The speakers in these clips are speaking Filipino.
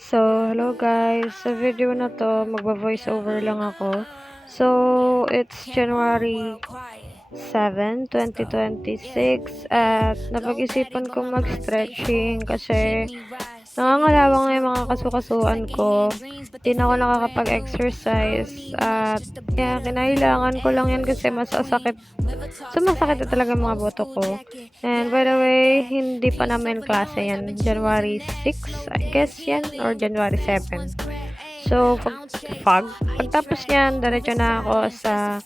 So, hello guys. Sa video na to, magba-voice over lang ako. So, it's January 7, 2026 at napag-isipan ko mag-stretching kasi nangangalawang na yung mga kasukasuan ko. Di na ako nakakapag-exercise at kinailangan ko lang yan kasi sumasakit na talaga yung mga boto ko. And by the way, hindi pa namin klase yan. January 6, I guess yan, or January 7. So, pagtapos niyan, diretso na ako sa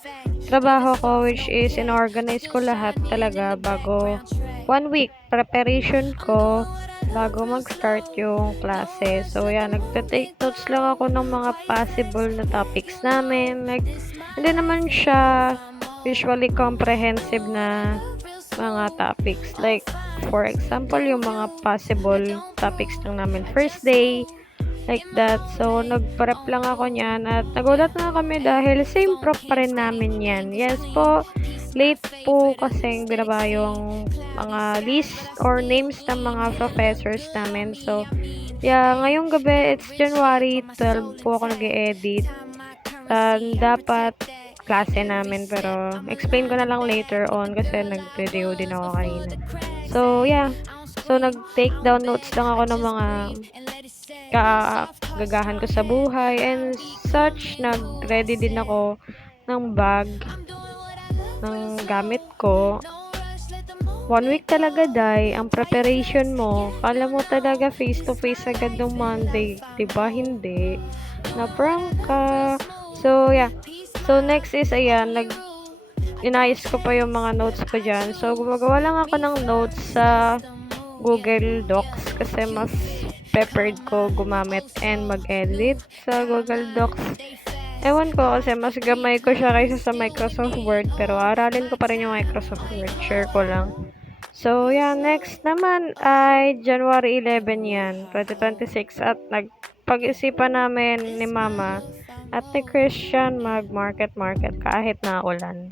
trabaho ko, which is inorganize ko lahat talaga bago 1 week preparation ko bago mag-start yung klase. So, yan, nagta-take notes lang ako ng mga possible na topics namin. Like, hindi naman siya usually comprehensive na mga topics. Like, for example, yung mga possible topics lang namin first day, like that. So, nag-prep lang ako niyan at nagulat na kami dahil same prof pa rin namin yan. Yes po, late po kasing binaba yung mga list or names ng mga professors namin. So, yeah, ngayong gabi, it's January 12 po ako nag-e-edit. Dapat klase namin pero explain ko na lang later on kasi nag-video din ako kanina. So, yeah. So, nag-take down notes lang ako ng mga kagagahan ko sa buhay and such. Nag-ready din ako ng bag ng gamit ko. 1 week talaga, Day. Ang preparation mo, kala mo talaga face-to-face agad ng Monday. Diba? Hindi. Na-prank ka. So, yeah. So, next is, ayan, inayos ko pa yung mga notes ko dyan. So, gumagawa lang ako ng notes sa Google Docs kasi mas prepared ko gumamit and mag-edit sa Google Docs. Ewan ko kasi mas gamay ko siya kaysa sa Microsoft Word, pero aralin ko pa rin yung Microsoft Word. Share ko lang. So, yeah, next naman ay January 11 yan, 2026 at nagpag-isipan namin ni Mama at ni Christian mag-market kahit na ulan.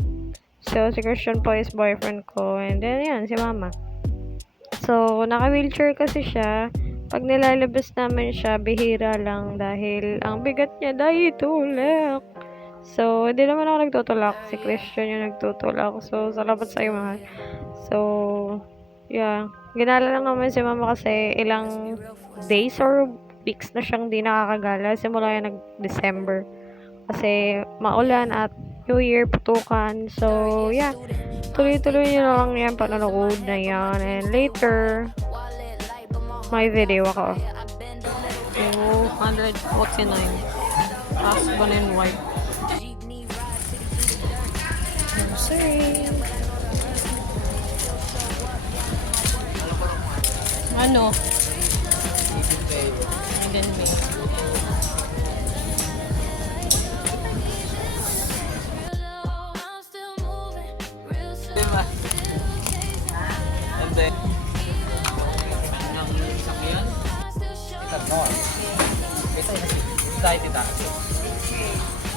So, si Christian po is boyfriend ko and then yan, si Mama. So, naka-wheelchair kasi siya. Pag nilalabas namin siya, bihira lang dahil ang bigat niya dahil tulak. So, hindi naman ako nagtutulak. Si Christian yung nagtutulak. So, salamat sa iyo, mahal. So, yeah. Ginala lang naman si Mama kasi ilang days or weeks na siyang di nakakagala. Simula yung nag-December. Kasi maulan at New Year, putukan. So, yeah. Tuloy-tuloy nyo na lang yan, panonood na yan. And later, may video ako. 249. Husband and wife. No, sorry. Ano? And then me. Diba? And then, ang sakyan, kita mo. Kita yun. Dahil kita.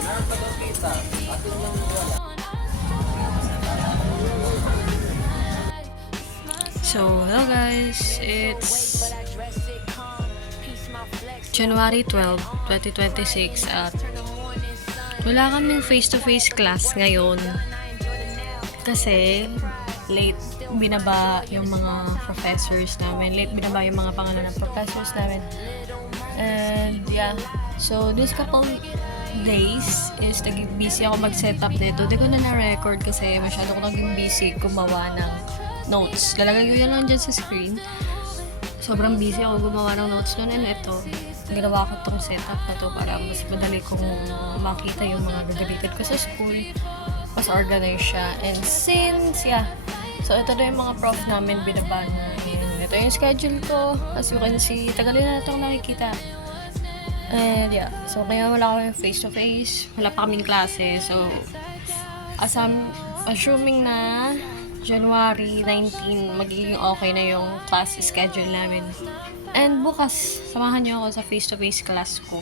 Meron pa daw kita. Atin lang wala. So, hello guys. It's January 12, 2026 at wala kaming face-to-face class ngayon kasi late binaba yung mga professors namin. Late binaba yung mga pangalan ng professors namin. And yeah, so this couple days is naging busy ako mag-setup nito. Di ko na na-record kasi masyado ko naging busy gumawa ng notes. Lalagay ko yan lang dyan sa screen. Sobrang busy ako gumawa ng notes nun. And ito, ginawa ko tong setup na to para mas madali kong makita yung mga gagamitin ko sa school. Mas organized siya. And since, yeah, so ito na yung mga prof namin binaba na. And ito yung schedule ko. As you can see, tagalin na itong nakikita. And yeah, so kaya wala kami face-to-face. Wala pa kaming klase. So, as I'm assuming na January 19, magiging okay na yung class schedule namin. And bukas, samahan niyo ako sa face-to-face class ko.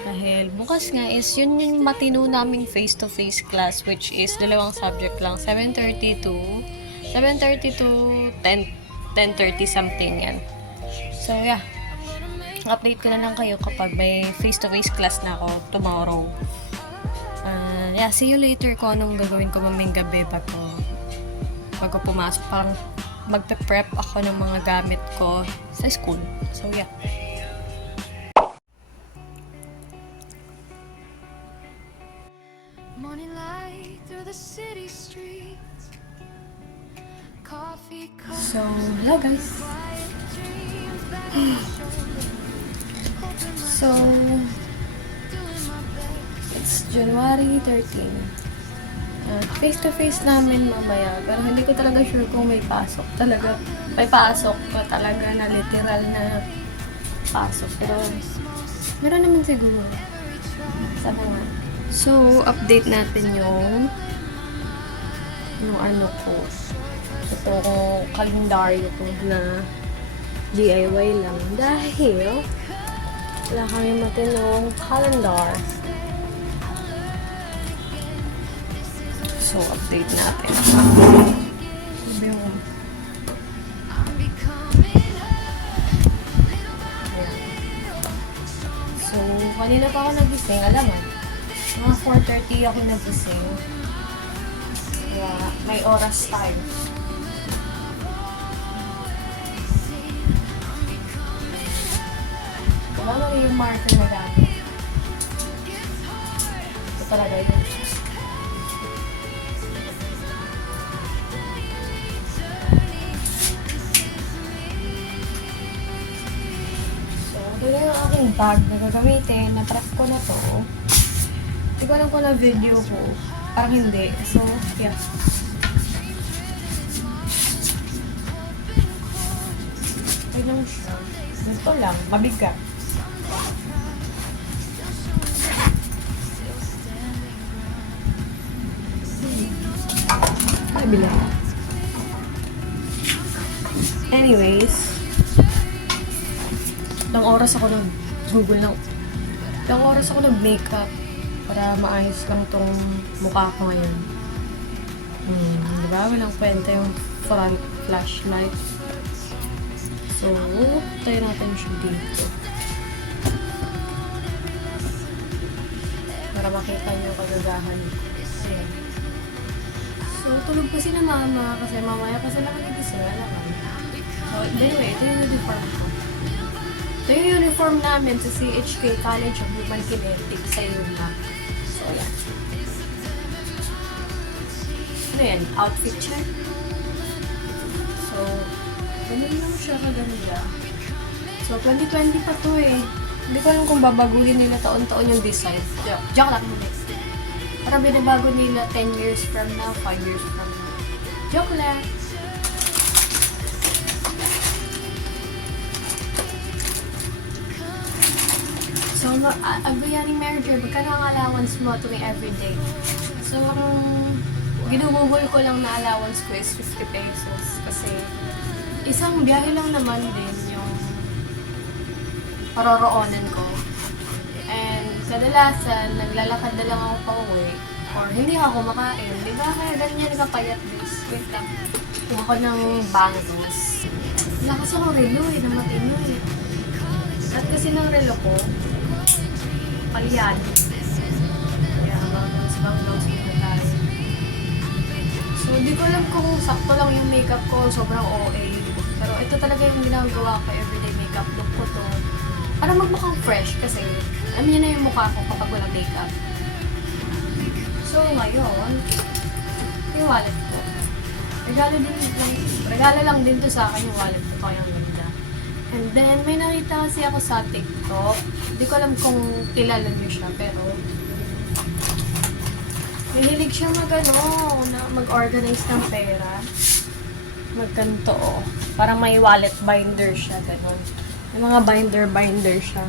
Dahil bukas nga is yun yung matino naming face-to-face class, which is dalawang subject lang, 7:30 to 10:30 something yan. So yeah, update ko na lang kayo kapag may face-to-face class na ako tomorrow. Yeah, see you later kung anong gagawin ko mamayang gabi bago pumasok. Parang magpe-prep ako ng mga gamit ko sa school. So, yeah. Morning light through the city streets. Coffee cup, So, hello guys. quiet dreams back on my shoulder. So, Doing my best. it's January 13. Face-to-face namin mamaya. Pero hindi ko talaga sure kung may pasok talaga. May pasok pa talaga na literal na pasok. Pero, meron naman siguro. Sana nga. So, update natin yung ano ko. Ito kong kalendaryo ko na DIY lang. Dahil, wala kami matinong calendar. So, update natin. Sabi yung... I'm becoming Ayan. So, kanina pa ako nagising. Alam mo, mga 4:30 ako nagising. Kaya, may oras tayo. Wala mo yung marker na dati. Ito talaga yun. So, ito na yung aking bag na gagamitin. Na-prep ko na to. Hindi ko alam kung na-video ko. Parang hindi. So, yeah. Ay lang siya. Ito lang. Mabigat. Ay, bilang. Anyways, ilang oras ako nag-makeup para maayos lang tong mukha ko ngayon. Diba? Walang kwenta yung front flashlight. So, tayo natin siya dito. Para makita niyo kagagahan ko. Ayan. So, tulog kasi na mama kasi mamaya pa sila nagising. Alam mo. So, anyway, ito yung uniform ko. Ito yung uniform namin sa CHK College of Human Kinetics sa UNAP. So, yan. Ano yan? Outfit check? So, ganun lang siya kaganda. So, 2020 pa to eh. Hindi ko alam kung babaguhin nila taon-taon yung design. Joke lang muna. Para binabago nila 10 years from now, 5 years from now. Joke lang. So, agbayaning manager, magkano ang allowance mo tuwing everyday? So, ang ginububol ko lang na allowance ko is 50 pesos. Kasi, isang biyahe lang naman din yung paroroonan ko. And, kadalasan, naglalakad na lang ako pa uwi. Or, hindi ako makain. Di ba? Kaya ganyan nakapayat this. Wait lang. Kuha ko ng bangles. Lakas ako relo eh, namatay nyo eh. At kasi ng relo ko, palyan. Kaya bangles muna tayo. So, di ko alam kung sakto lang yung makeup ko, sobrang OA. Pero ito talaga yung ginagawa ko, everyday makeup look ko to. Para magmukhang fresh kasi alam niyo na yung mukha ko kapag walang makeup. So, ngayon, yung wallet ko. Regalo lang din to sa akin yung wallet ko, kaya ang ganda. And then, may nakita kasi ako sa TikTok. Hindi ko alam kung kilala niyo siya, pero mahilig siya mag-organize ng pera. Magkanto, oh. Parang may wallet binder siya, gano'n. May mga binder siya.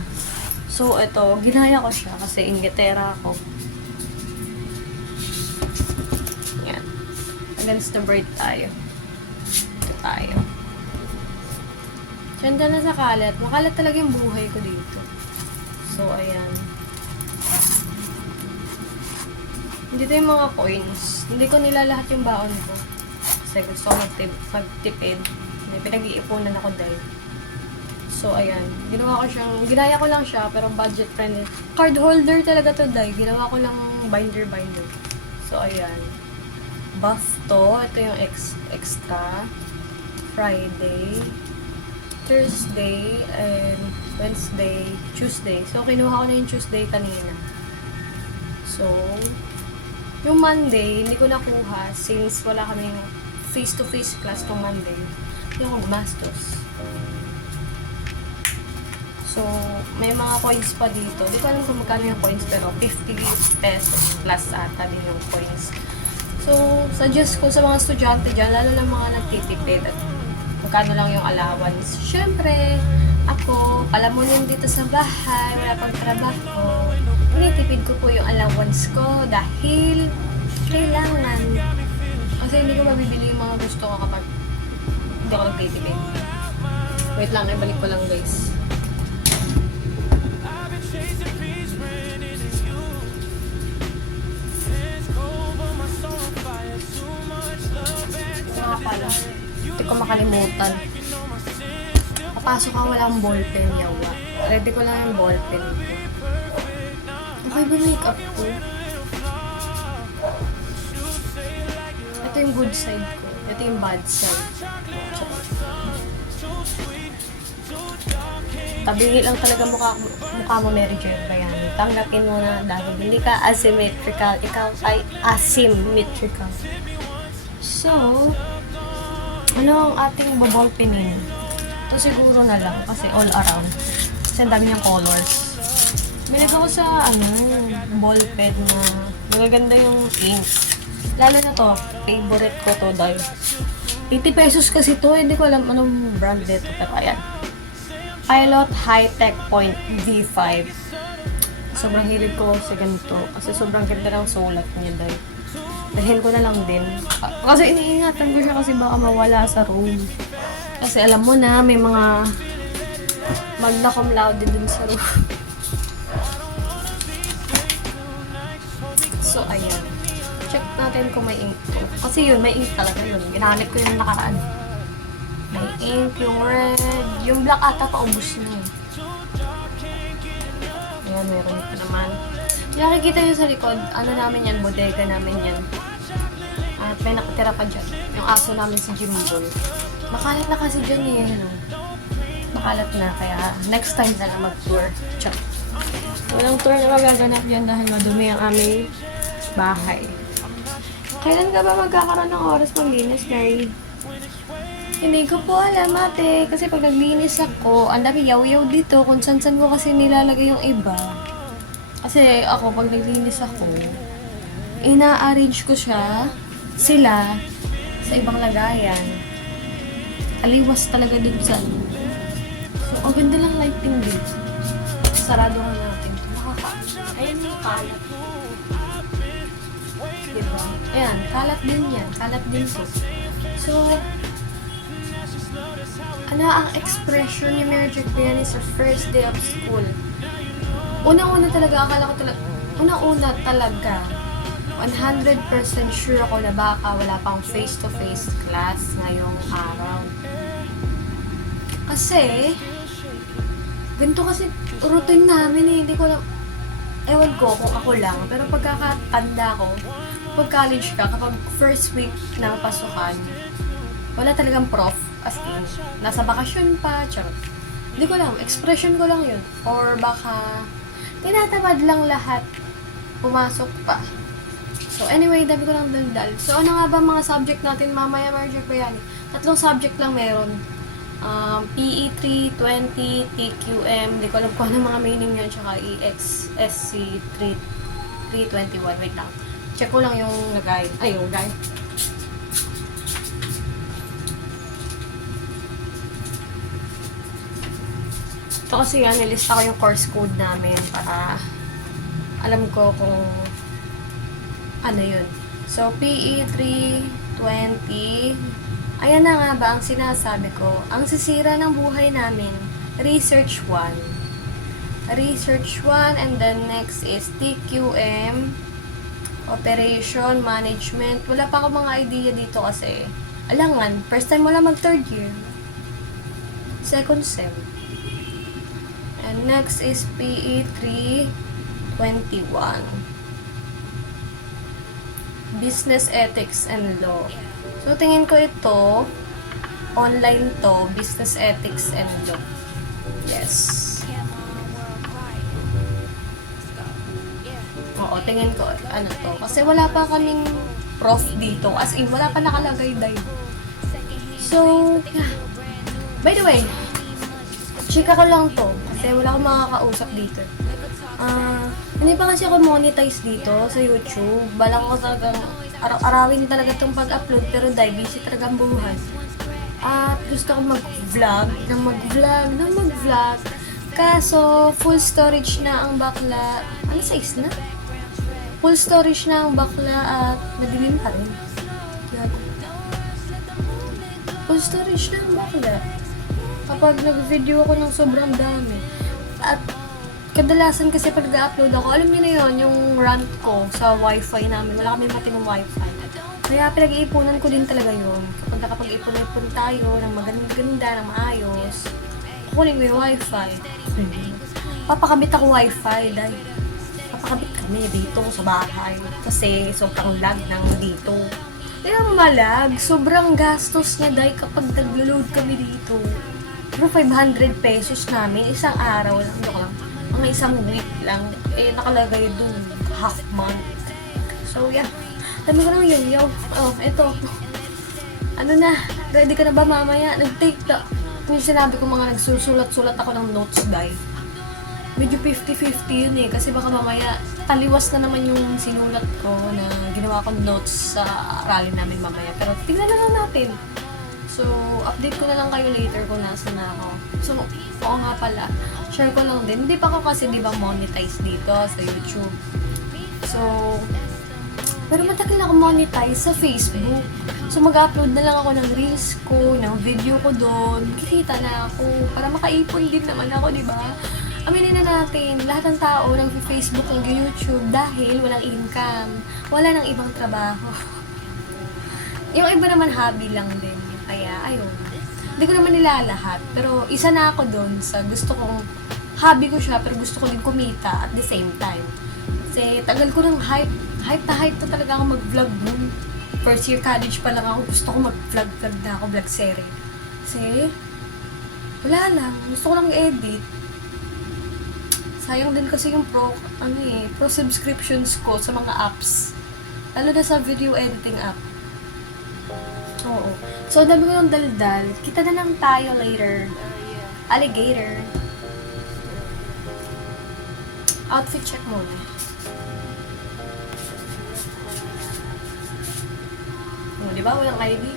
So, ito, ginaya ko siya kasi ingitera ako. Yan. Against the bird tayo. Ito tayo. Ganda na sa kalat. Makalat talaga yung buhay ko dito. So, ayan. Dito yung mga coins. Hindi ko nila lahat yung baon ko. Kasi gusto ko magtipid. May pinag-iipunan ako dahil. So, ayan. Ginaya ko lang siya, pero budget friendly. Card holder talaga to, Day. Ginawa ko lang binder. So, ayan. Buff to. Ito yung extra. Friday, Thursday, and Wednesday, Tuesday. So, kinuha ko na yung Tuesday kanina. So, yung Monday, hindi ko nakuha since wala kaming face-to-face class tong Monday. Hindi ako gumastos. So, may mga coins pa dito. Di ko alam kung magkano yung coins, pero 50 pesos plus ata din yung coins. So, suggest ko sa mga estudyante dyan, lalo na mga nagtitipid at magkano lang yung allowance. Siyempre, ako, palamunin dito sa bahay, wala pang trabaho. Tinitipid ko po yung allowance ko dahil kailangan. Kasi hindi ko mabibili yung mga gusto ko kapag hindi ako nagtitipid. Wait lang, ibalik ko lang guys. Nga pala, hindi ko makalimutan. Papasok ako, walang ballpen, yawa. Ready ko lang yung ballpen ko. Okay ba makeup ko? Ito yung good side ko. Ito yung bad side. Tabingi lang talaga mukha mo, Mary Jo. Kaya tanggapin mo na dahil hindi ka asymmetrical. Ikaw ay asymmetrical. So, ano ang ating ballpenin? Ito siguro na lang kasi all around. Kasi ang dami niyang colors. Binig ako sa ballpen na magaganda yung ink. Lalo na to, favorite ko to dahil 80 pesos kasi to, hindi ko alam anong brand dito, pero ayan. Pilot High-Tech Point V5. Sobrang hilig ko sa ganito kasi sobrang ganda ng sulat niya dahil. Dalhin ko na lang din. Kasi iniingatan ko siya kasi baka mawala sa room. Kasi alam mo na, may mga magna cum laude din sa room. So, ayan. Check natin kung may ink to. Kasi yun, may ink talaga yun. Ginamit ko yung nakaraan. May ink, yung red. Yung black ata paubos na eh. Ayan, meron ito naman. Nakikita nyo sa likod, ano namin yan, bodega namin yan. At may nakatira pa dyan. Yung aso namin si Jimbo. Makalat na kasi dyan eh. Ano? Makalat na, kaya next time na lang mag-tour. Check. Walang tour na magaganap dyan dahil madumi ang aming bahay. Kailan ka ba magkakaroon ng oras maglinis, Mary? Hindi ko po alam, ate. Kasi pag naglinis ako, ang dami yaw-yaw dito. Kung san-san ko kasi nilalagay yung iba. Kasi ako, pag naglinis ako, ina-arrange ko sila sa ibang lagayan. Aliwas talaga dun sa So, ang ganda lang lighting din. Sarado ka natin. Ayan yung kalat. Diba? Ayan, kalat din yan. Kalat din to. So, ano ang expression ni Mary Jo Briani sa first day of school? Unang-una talaga, akala ko talaga, unang-una talaga, 100% sure ako na baka wala pang face-to-face class ngayong araw. Kasi, ganito kasi routine namin eh, hindi ko lang, ewan ko kung ako lang, pero pagkakatanda ko, pag college ka, kapag first week ng pasukan, wala talagang prof, as in, nasa bakasyon pa, charot. Hindi ko lang, expression ko lang yun. Or baka, tinatamad lang lahat pumasok pa. So anyway, dami ko lang daldal. So ano nga ba mga subject natin mamaya, Mary Jo Briani? 3 subject lang meron. PE 320, TQM, di ko alam kung ano mga meaning yan, tsaka EXSC 321. Wait lang. Check ko lang yung guide. Ay, yung guide. Ito kasi nga, nilista ko yung course code namin para alam ko kung ano yun. So, PE 320. Ayan na nga ba ang sinasabi ko. Ang sisira ng buhay namin, Research 1. Research 1 and then next is TQM, Operation, Management. Wala pa ako mga idea dito kasi alangan, first time mo lang mag third year. Second sem. And next is PE 321. Business Ethics and Law. So, tingin ko ito, online to, Business Ethics and Law. Yes. Oo, tingin ko, ano to. Kasi wala pa kaming prof dito. As in, wala pa nakalagay dahil. So, yeah. By the way, chika ko lang to. Kasi wala akong makakausap dito. Hindi pa kasi ako monetize dito sa YouTube. Balang ko talagang arawin talaga itong pag-upload. Pero dahil busy talaga ang buhay. At gusto ko mag-vlog. Kaso, full storage na ang bakla. Ano size na? Full storage na ang bakla at madilim pa rin. Full storage na ang bakla. Kapag nag-video ako ng sobrang dami. At kadalasan kasi pag nag-upload ako, alam niyo na yun, yung rant ko sa wifi namin. Wala kami matinong wifi. Kaya pinag-iipunan ko din talaga yun. Kapag nakapag-ipon tayo ng maganda, ng maayos, kukunin ko yung wifi. Papakabit ako wifi dahil papakabit kami dito sa bahay. Kasi sobrang lag ng dito. Kaya malag, sobrang gastos niya dahil kapag nag-load kami dito. Pero 500 pesos namin, isang araw lang, mga isang week lang, nakalagay dun, half month. So, yeah. Dami ko lang yun. Oh, eto. Ano na, ready ka na ba mamaya? Nag-take na. Yung sinabi ko mga nagsusulat-sulat ako ng notes, guys. Medyo 50-50 yun eh. Kasi baka mamaya, taliwas na naman yung sinulat ko na ginawa kong notes sa aralin namin mamaya. Pero tingnan na lang natin. So, update ko na lang kayo later kung nasa na ako. So, oo nga pala. Share ko lang din. Hindi pa ako kasi di ba monetize dito sa YouTube. So, pero matagal na ako monetize sa Facebook. So, mag-upload na lang ako ng reels ko, ng video ko doon. Kikita na ako. Para makaipon din naman ako, di ba? Aminin na natin, lahat ng tao nag-Facebook, nag-YouTube dahil walang income. Wala nang ibang trabaho. Yung iba naman hobby lang din. Kaya, ayun. Hindi ko naman nilalahat. Pero isa na ako doon sa gusto kong, hobby ko siya, pero gusto ko din kumita at the same time. Kasi tagal ko ng hype na talaga ako mag-vlog noon. First year college pa lang ako, gusto ko mag-vlog na ako, vlog series. Kasi, wala lang. Gusto ko lang edit. Sayang din kasi yung pro subscriptions ko sa mga apps. Lalo na sa video editing app. Oo. So, dami ko ng daldal. Kita na lang tayo later. Alligator. Outfit check muna. O, di ba? Walang ID.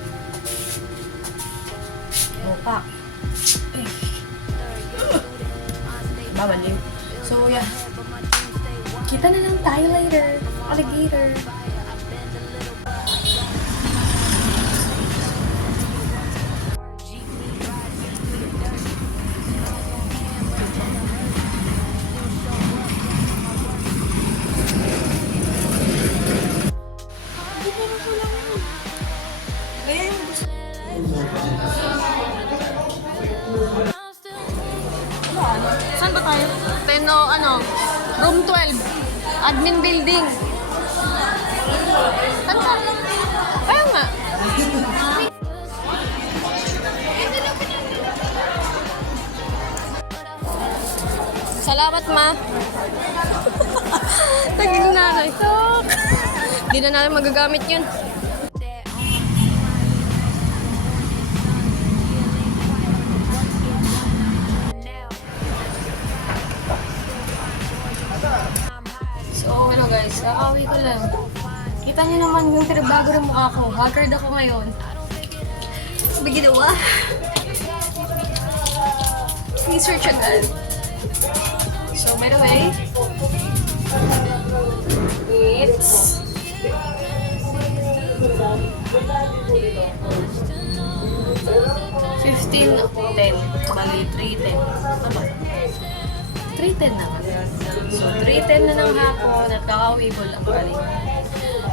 Mopak. Babaliw. So, yeah. Kita na lang tayo later. Alligator. Saan ba tayo? Room 12. Admin building. Saan ba? Kaya nga. Salamat, ma. Tagil na. Hindi na natin magagamit yun. So, ano guys, kakawi ko lang. Kita niyo naman yung pinabago ng mukha ko. Haggard ako ngayon. Biginawa. Research agad. So, by the way, it's 15:10. Bali, 3:10. Tama. 3:10 na. So, 3:10 na ng hapon at kakauwi ko lang galing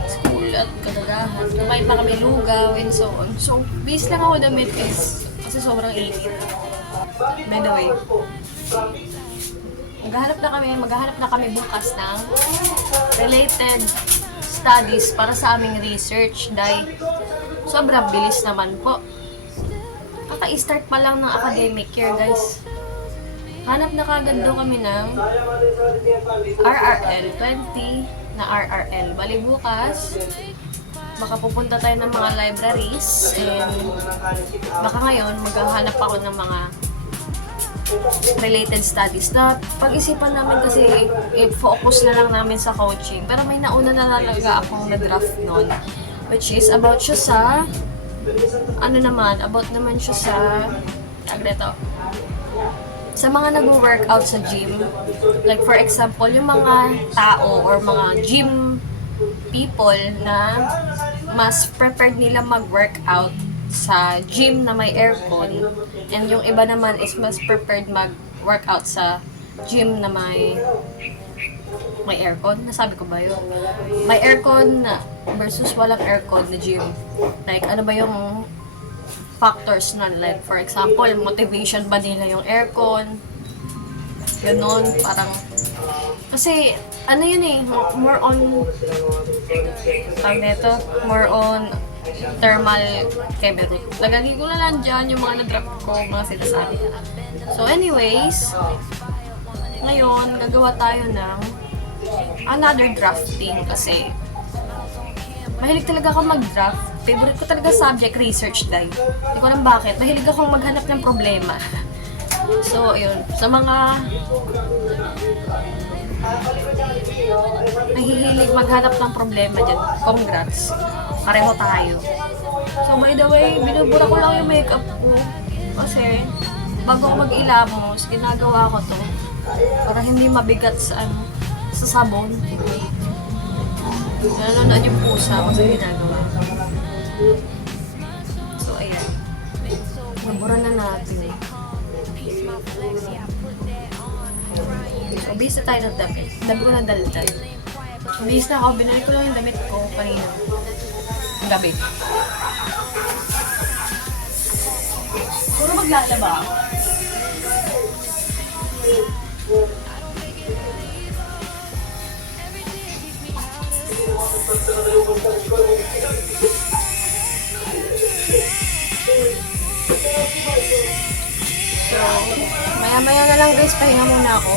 school at kadagahan. Kumain pa kami lugaw and so on. So, base lang ako damit is kasi sobrang init. By the way, maghahanap na kami bukas ng related studies para sa aming research dahil sobrang bilis naman po. Kaka-start pa lang ng academic year, guys. Hanap na kagad daw kami ng RRL 20 na RRL. Bali bukas, baka pupunta tayo ng mga libraries and baka ngayon maghahanap ako ng mga related studies na pag-isipan namin kasi i-focus na lang namin sa coaching. Pero may nauna na talaga akong na-draft nun, which is about siya sa about naman siya sa sa mga nag-workout sa gym. Like for example, yung mga tao or mga gym people na mas prepared nila mag-workout sa gym na may aircon, and yung iba naman is mas prepared mag-workout sa gym na may aircon. Nasabi ko ba yun? May aircon na versus walang aircon na gym. Like, ano ba yung factors nun? Like, for example, motivation ba nila yung aircon? Ganon, parang kasi, ano yun eh, more on more on thermal chemical. Lagagi ko na lang dyan yung mga na-drop ko, mga sinasabi. So anyways, ngayon, gagawa tayo ng another drafting kasi mahilig talaga ako mag-draft. Favorite ko talaga subject, research dahil. Hindi ko alam bakit. Mahilig akong maghanap ng problema. So, yun. Sa mga nahihilig maghanap ng problema dyan, congrats. Pareho tayo. So, by the way, binubura ko lang yung makeup ko. Kasi, bago ako mag-ilamos, ginagawa ko to para hindi mabigat sa sabon. Nanonood yung pusa ko sa ginagawa. So, ayan. Nabura na natin. So, base na tayo ng damit. Dami ko na daldal. Base na ako, binalik ko lang yung damit ko kanina. Gabi. Puro maglalaba ako. So, maya-maya na lang guys, pahinga muna ako.